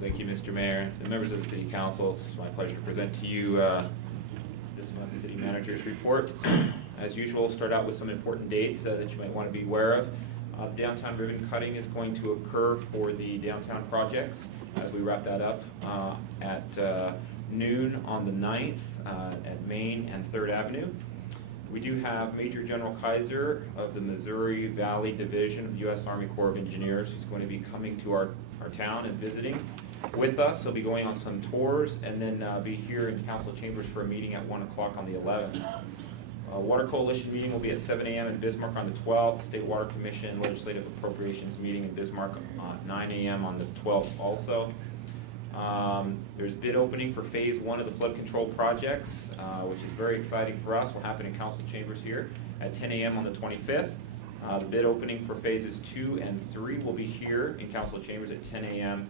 Thank you, Mr. Mayor. And members of the City Council, it's my pleasure to present to you this month's City Manager's Report. As usual, we'll start out with some important dates that you might want to be aware of. The downtown ribbon cutting is going to occur for the downtown projects as we wrap that up at noon on the 9th at Main and 3rd Avenue. We do have Major General Kaiser of the Missouri Valley Division of U.S. Army Corps of Engineers, who's going to be coming to our town and visiting with us. He'll be going on some tours and then be here in Council Chambers for a meeting at 1 o'clock on the 11th. Water Coalition meeting will be at 7 a.m. in Bismarck on the 12th. State Water Commission Legislative Appropriations meeting in Bismarck on 9 a.m. on the 12th also. There's bid opening for phase 1 of the flood control projects, which is very exciting for us. Will happen in Council Chambers here at 10 a.m. on the 25th. The bid opening for phases 2 and 3 will be here in Council Chambers at 10 a.m.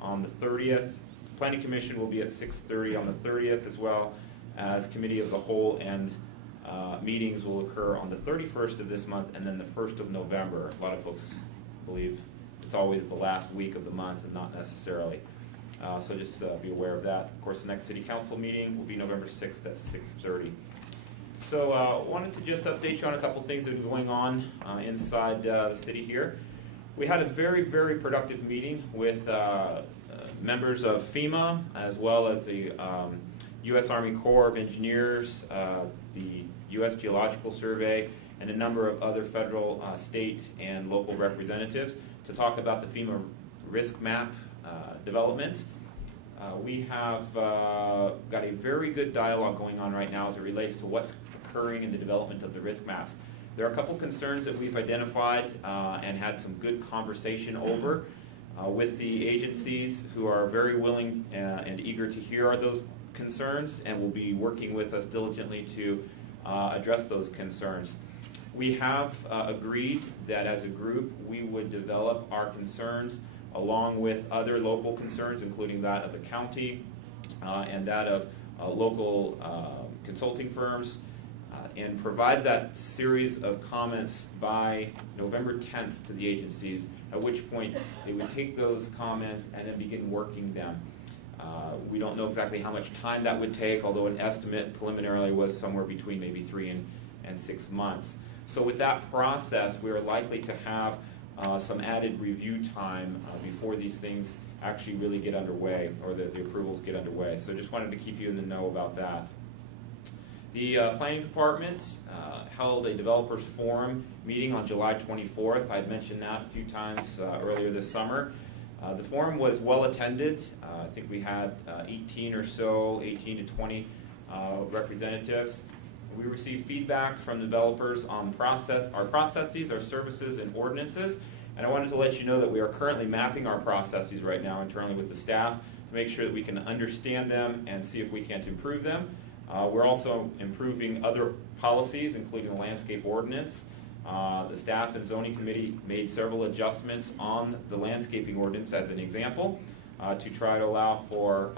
on the 30th. Planning Commission will be at 6:30 on the 30th, as well as Committee of the Whole and meetings will occur on the 31st of this month and then the 1st of November. A lot of folks believe it's always the last week of the month and not necessarily. So just be aware of that. Of course, the next City Council meeting will be November 6th at 6:30. So I wanted to just update you on a couple things that have been going on inside the city here. We had a very, very productive meeting with members of FEMA as well as the U.S. Army Corps of Engineers, the U.S. Geological Survey, and a number of other federal, state, and local representatives to talk about the FEMA risk map development. We have got a very good dialogue going on right now as it relates to what's occurring in the development of the risk maps. There are a couple concerns that we've identified and had some good conversation over with the agencies who are very willing and eager to hear those concerns and will be working with us diligently to address those concerns. We have agreed that as a group we would develop our concerns along with other local concerns, including that of the county and that of local consulting firms, and provide that series of comments by November 10th to the agencies, at which point they would take those comments and then begin working them. We don't know exactly how much time that would take, although an estimate preliminarily was somewhere between maybe 3 and 6 months. So with that process, we are likely to have some added review time before these things actually really get underway, or the approvals get underway. So just wanted to keep you in the know about that. The Planning Department held a developers forum meeting on July 24th. I had mentioned that a few times earlier this summer. The forum was well attended. I think we had 18 or so, 18 to 20 representatives. We received feedback from developers on our processes, our services, and ordinances. And I wanted to let you know that we are currently mapping our processes right now internally with the staff to make sure that we can understand them and see if we can't improve them. We're also improving other policies, including the landscape ordinance. The staff and zoning committee made several adjustments on the landscaping ordinance as an example to try to allow for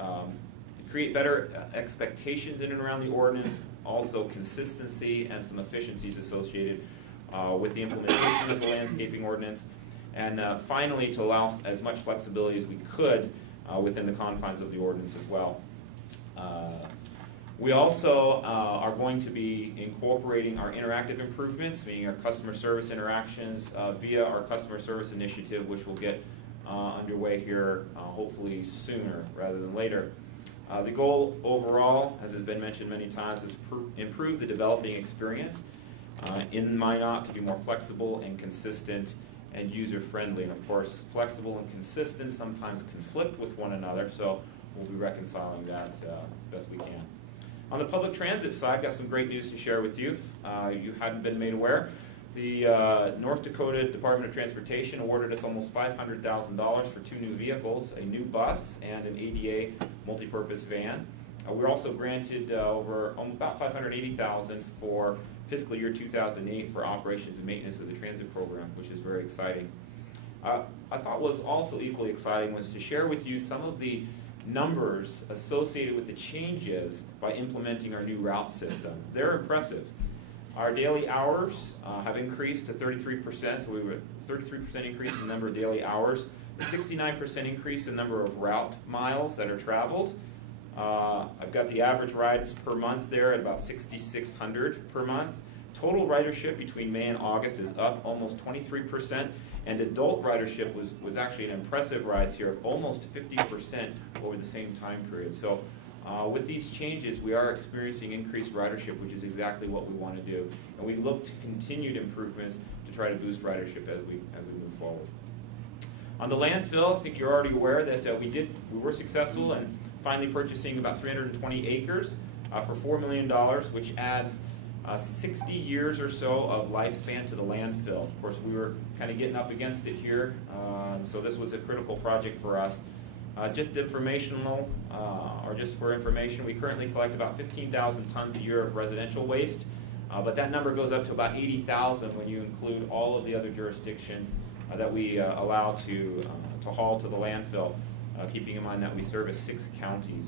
create better expectations in and around the ordinance, also consistency and some efficiencies associated with the implementation of the landscaping ordinance, and finally to allow as much flexibility as we could within the confines of the ordinance as well. We also are going to be incorporating our interactive improvements, meaning our customer service interactions via our customer service initiative, which will get underway here hopefully sooner rather than later. The goal overall, as has been mentioned many times, is to improve the developing experience in Minot to be more flexible and consistent and user-friendly. And of course, flexible and consistent sometimes conflict with one another, so we'll be reconciling that as best we can. On the public transit side, I've got some great news to share with you. You hadn't been made aware. The North Dakota Department of Transportation awarded us almost $500,000 for 2 new vehicles, a new bus and an ADA multipurpose van. We're also granted about $580,000 for fiscal year 2008 for operations and maintenance of the transit program, which is very exciting. I thought was also equally exciting was to share with you some of the numbers associated with the changes by implementing our new route system. They're impressive. Our daily hours have increased to 33%, so we were 33% increase in the number of daily hours 69% increase in number of route miles that are traveled. I've got the average rides per month there at about 6,600 per month. Total ridership between May and August is up almost 23%, and adult ridership was actually an impressive rise here of almost 50% over the same time period. So with these changes, we are experiencing increased ridership, which is exactly what we want to do. And we look to continued improvements to try to boost ridership as we move forward. On the landfill, I think you're already aware that we were successful in finally purchasing about 320 acres for $4 million, which adds 60 years or so of lifespan to the landfill. Of course, we were kind of getting up against it here, so this was a critical project for us. Just informational, or just for information, we currently collect about 15,000 tons a year of residential waste, but that number goes up to about 80,000 when you include all of the other jurisdictions that we allow to haul to the landfill, keeping in mind that we service 6 counties.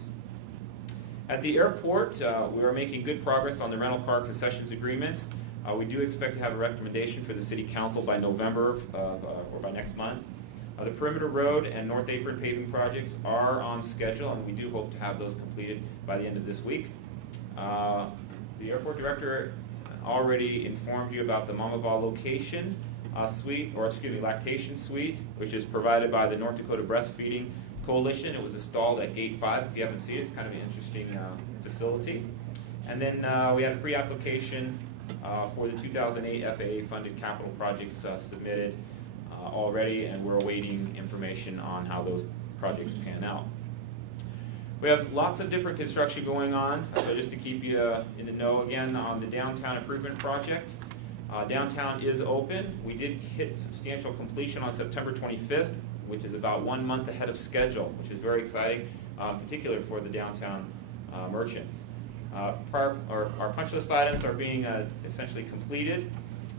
At the airport, we are making good progress on the rental car concessions agreements. We do expect to have a recommendation for the City Council by November or by next month. The Perimeter Road and North Apron paving projects are on schedule, and we do hope to have those completed by the end of this week. The airport director already informed you about the Mamava location suite, or excuse me, lactation suite, which is provided by the North Dakota Breastfeeding Coalition. It was installed at Gate 5. If you haven't seen it, it's kind of an interesting facility. And then we had a pre-application for the 2008 FAA-funded capital projects submitted already, and we're awaiting information on how those projects pan out. We have lots of different construction going on, so just to keep you in the know again on the downtown improvement project. Downtown is open. We did hit substantial completion on September 25th, which is about 1 month ahead of schedule, which is very exciting, particularly for the downtown merchants. Our punch list items are being essentially completed,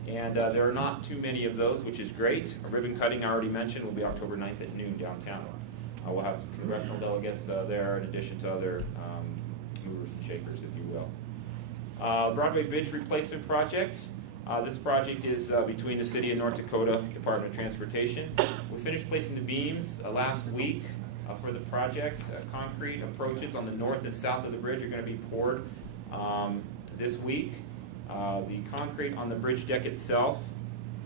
and there are not too many of those, which is great. Ribbon cutting, I already mentioned, will be October 9th at noon downtown. We'll have congressional delegates there in addition to other movers and shakers, if you will. Broadway Bridge Replacement Project. This project is between the City of North Dakota Department of Transportation. We finished placing the beams last week for the project. Concrete approaches on the north and south of the bridge are going to be poured this week. The concrete on the bridge deck itself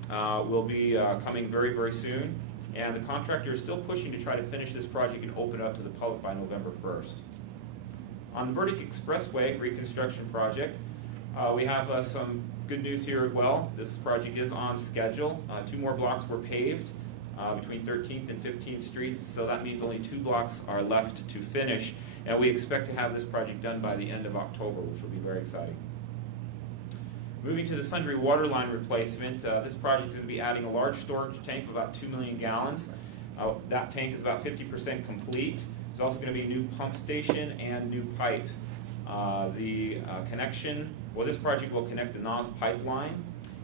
will be coming very, very soon. And the contractor is still pushing to try to finish this project and open it up to the public by November 1st. On the Burdick Expressway reconstruction project, we have some good news here as well. This project is on schedule. 2 more blocks were paved between 13th and 15th Streets, so that means only 2 blocks are left to finish. And we expect to have this project done by the end of October, which will be very exciting. Moving to the Sundry water line replacement, this project is going to be adding a large storage tank of about 2 million gallons. That tank is about 50% complete. There's also going to be a new pump station and new pipe. The connection, well, this project will connect the NOS pipeline,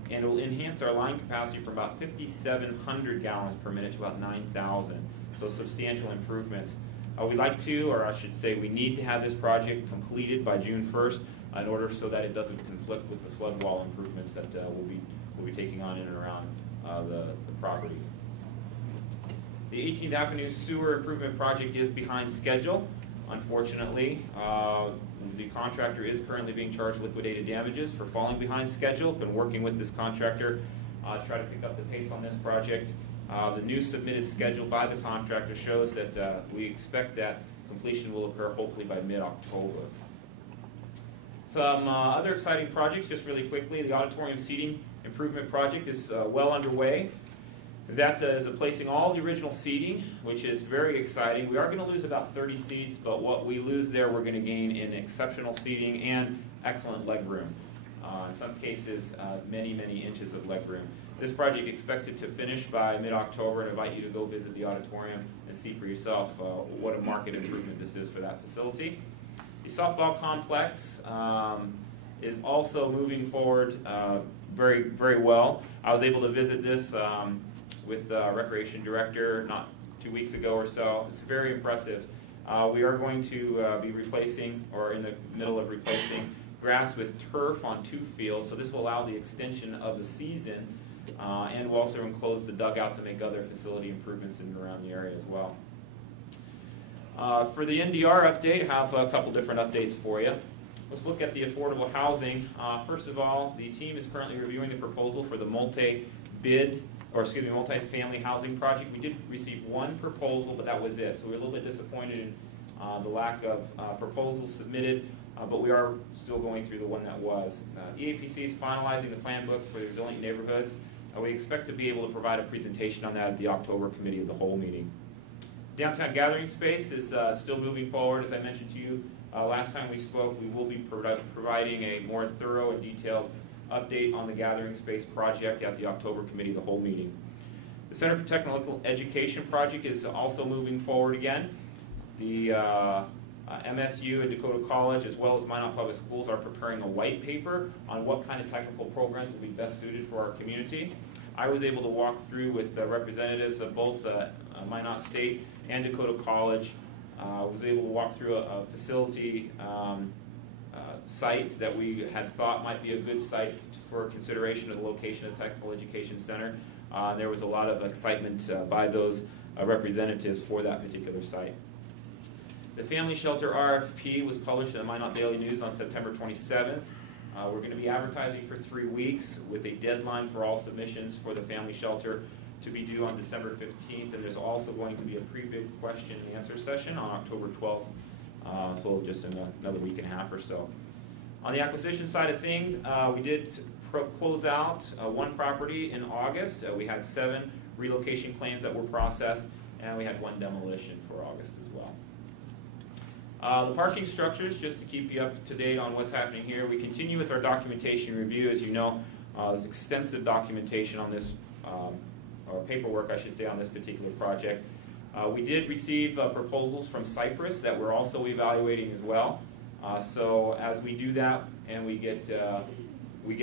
and it will enhance our line capacity from about 5,700 gallons per minute to about 9,000. So substantial improvements. We'd like to, or I should say we need to have this project completed by June 1st in order so that it doesn't conflict with the flood wall improvements that we'll be taking on in and around the property. The 18th Avenue Sewer Improvement Project is behind schedule, unfortunately. The contractor is currently being charged liquidated damages for falling behind schedule. Been working with this contractor to try to pick up the pace on this project. The new submitted schedule by the contractor shows that we expect that completion will occur hopefully by mid-October. Some other exciting projects, just really quickly. The auditorium seating improvement project is well underway. That is replacing all the original seating, which is very exciting. We are going to lose about 30 seats, but what we lose there we're going to gain in exceptional seating and excellent leg room. In some cases, many, many inches of leg room. This project is expected to finish by mid-October, and I invite you to go visit the auditorium and see for yourself what a market improvement this is for that facility. The softball complex is also moving forward very, very well. I was able to visit this with the Recreation Director not 2 weeks ago or so. It's very impressive. We are going to be replacing, or in the middle of replacing, grass with turf on 2 fields, so this will allow the extension of the season and we'll also enclose the dugouts and make other facility improvements in and around the area as well. For the NDR update, I have a couple different updates for you. Let's look at the affordable housing. First of all, the team is currently reviewing the proposal for the multi-family housing project. We did receive one proposal, but that was it. So we were a little bit disappointed in the lack of proposals submitted, but we are still going through the one that was. EAPC is finalizing the plan books for the resilient neighborhoods. We expect to be able to provide a presentation on that at the October Committee of the Whole meeting. Downtown gathering space is still moving forward. As I mentioned to you last time we spoke, we will be providing a more thorough and detailed update on the gathering space project at the October Committee of the Whole meeting. The Center for Technical Education project is also moving forward again. The MSU and Dakota College, as well as Minot Public Schools, are preparing a white paper on what kind of technical programs will be best suited for our community. I was able to walk through with representatives of both Minot State and Dakota College. Was able to walk through a facility site that we had thought might be a good site for consideration of the location of the Technical Education Center. There was a lot of excitement by those representatives for that particular site. The Family Shelter RFP was published in the Minot Daily News on September 27th. We're going to be advertising for 3 weeks with a deadline for all submissions for the Family Shelter to be due on December 15th, and there's also going to be a pre-bid question and answer session on October 12th, so just in another week and a half or so. On the acquisition side of things, we did close out one property in August. We had 7 relocation claims that were processed, and we had 1 demolition for August as well. The parking structures, just to keep you up to date on what's happening here, we continue with our documentation review. As you know, there's extensive documentation on this, or paperwork, I should say, on this particular project. We did receive proposals from Cypress that we're also evaluating as well. So as we do that and we get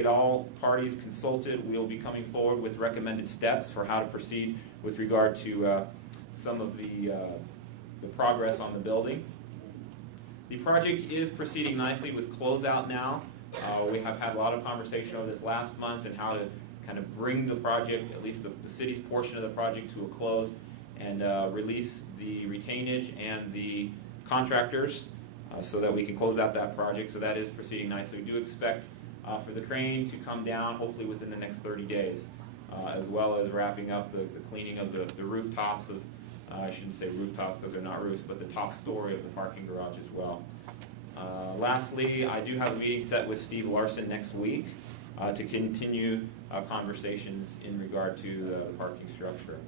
all parties consulted, we'll be coming forward with recommended steps for how to proceed with regard to some of the progress on the building. The project is proceeding nicely with closeout now. We have had a lot of conversation over this last month and how to kind of bring the project, at least the city's portion of the project, to a close and release the retainage and the contractors so that we can close out that project. So that is proceeding nicely. We do expect for the crane to come down hopefully within the next 30 days, as well as wrapping up the cleaning of the rooftops of, I shouldn't say rooftops because they're not roofs, but the top story of the parking garage as well. Lastly, I do have a meeting set with Steve Larson next week to continue conversations in regard to the parking structure.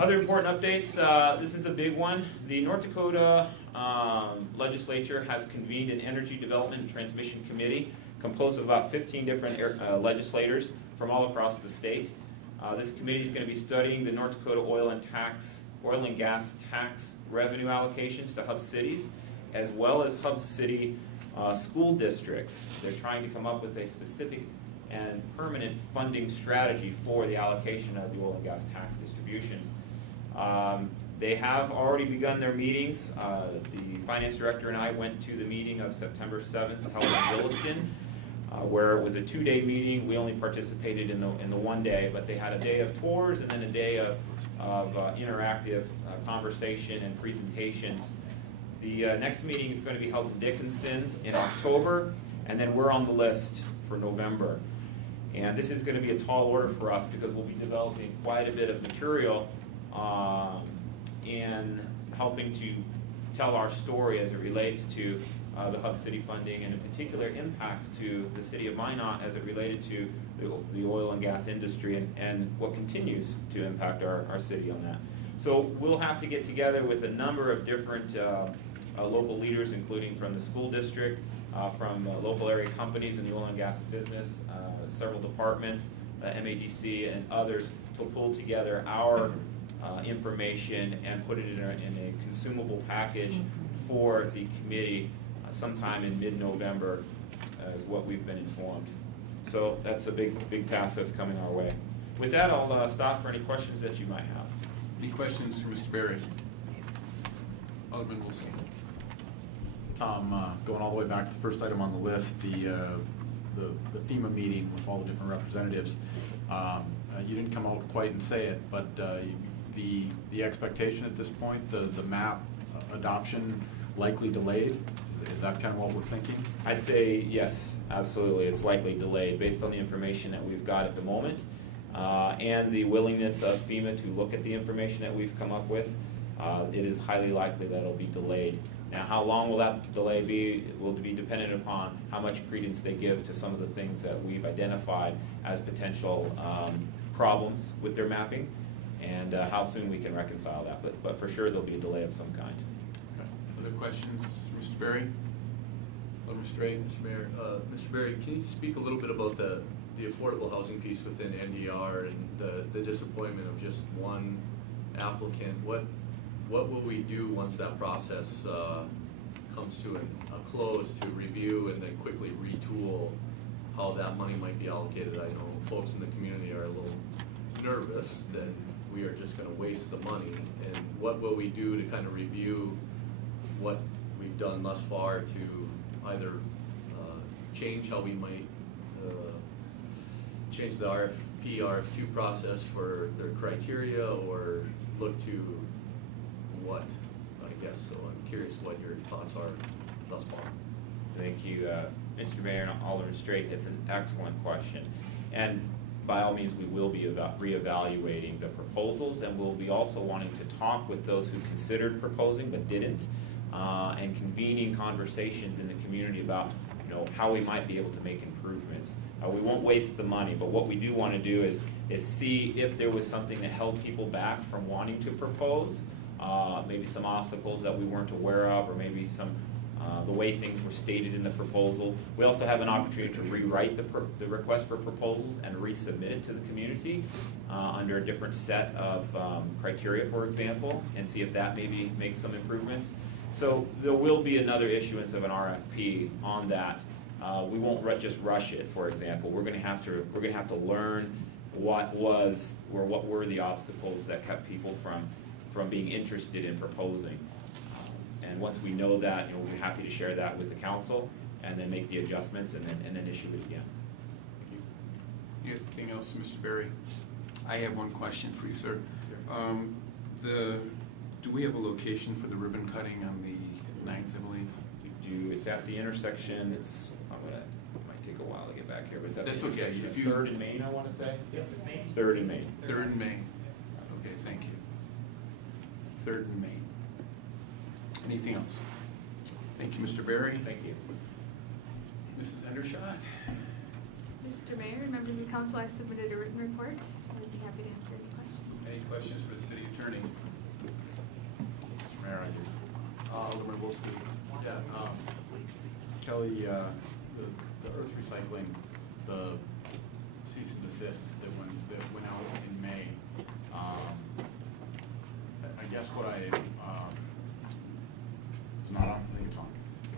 Other important updates, this is a big one. The North Dakota legislature has convened an Energy Development and Transmission Committee composed of about 15 different legislators from all across the state. This committee is going to be studying the North Dakota oil and gas tax revenue allocations to hub cities, as well as hub city school districts. They're trying to come up with a specific and permanent funding strategy for the allocation of the oil and gas tax distributions. They have already begun their meetings. The finance director and I went to the meeting of September 7th held in Williston, where it was a 2-day meeting. We only participated in the 1 day, but they had a day of tours and then a day of interactive conversation and presentations. The next meeting is going to be held in Dickinson in October, and then we're on the list for November. And this is going to be a tall order for us because we'll be developing quite a bit of material in helping to tell our story as it relates to the hub city funding and in particular impacts to the city of Minot as it related to the oil and gas industry and what continues to impact our city on that. So we'll have to get together with a number of different local leaders, including from the school district, from local area companies in the oil and gas business, several departments, MADC and others, to pull together our information and put it in a consumable package for the committee sometime in mid-November, is what we've been informed. So that's a big task that's coming our way. With that, I'll stop for any questions that you might have. Any questions for Mr. Berry? Alderman Wilson. Tom, going all the way back to the first item on the list, the the FEMA meeting with all the different representatives, you didn't come out quite and say it, but the expectation at this point, the map adoption likely delayed. Is that kind of what we're thinking? I'd say yes, absolutely. It's likely delayed based on the information that we've got at the moment and the willingness of FEMA to look at the information that we've come up with. It is highly likely that it'll be delayed. Now, how long will that delay be? It will be dependent upon how much credence they give to some of the things that we've identified as potential problems with their mapping, and how soon we can reconcile that. But for sure, there'll be a delay of some kind. Okay. Other questions, Mr. Berry? Alderman Straight? Mr. Mayor, Mr. Berry, can you speak a little bit about the affordable housing piece within NDR and the disappointment of just one applicant? What will we do once that process comes to a close to review and then quickly retool how that money might be allocated? I know folks in the community are a little nervous that we are just going to waste the money. And what will we do to kind of review what we've done thus far to either change how we might change the RFP, RFQ process for their criteria, or look to what, I guess. So I'm curious what your thoughts are thus far. Thank you, Mr. Mayor and Alderman Straight. It's an excellent question. And by all means, we will be reevaluating the proposals, and we'll be also wanting to talk with those who considered proposing but didn't, and convening conversations in the community about how we might be able to make improvements. We won't waste the money, but what we do want to do is see if there was something that held people back from wanting to propose, maybe some obstacles that we weren't aware of, or maybe some the way things were stated in the proposal. We also have an opportunity to rewrite the request for proposals and resubmit it to the community under a different set of criteria, for example, and see if that maybe makes some improvements. So there will be another issuance of an RFP on that. We won't just rush it. For example, we're going to have to learn what were the obstacles that kept people from being interested in proposing. And once we know that, we'll be happy to share that with the council, and then make the adjustments, and then issue it again. Thank you. Anything else, Mr. Berry? I have one question for you, sir. Do we have a location for the ribbon cutting on the 9th, I believe? We do. It's at the intersection. It might take a while to get back here, but it's at That's the okay. intersection If you, 3rd and Main, I want to say. Yes, 3rd and Main. 3rd and Main. Okay, thank you. 3rd and Main. Anything else? Thank you, Mr. Berry. Thank you. Mrs. Endershot. Mr. Mayor, members of the council, I submitted a written report. I'd be happy to answer any questions. Any questions for the city attorney? Mayor, I do. Alderman Wolski. Yeah, Kelly, the earth recycling, the cease and desist that went out in May. I guess what it's not on. I think it's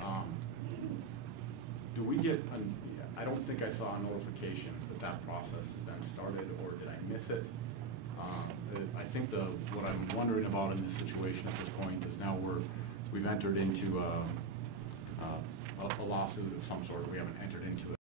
on. Do we get? I don't think I saw a notification that process has been started, or did I miss it? I think what I'm wondering about in this situation at this point is now we've entered into a lawsuit of some sort. We haven't entered into it.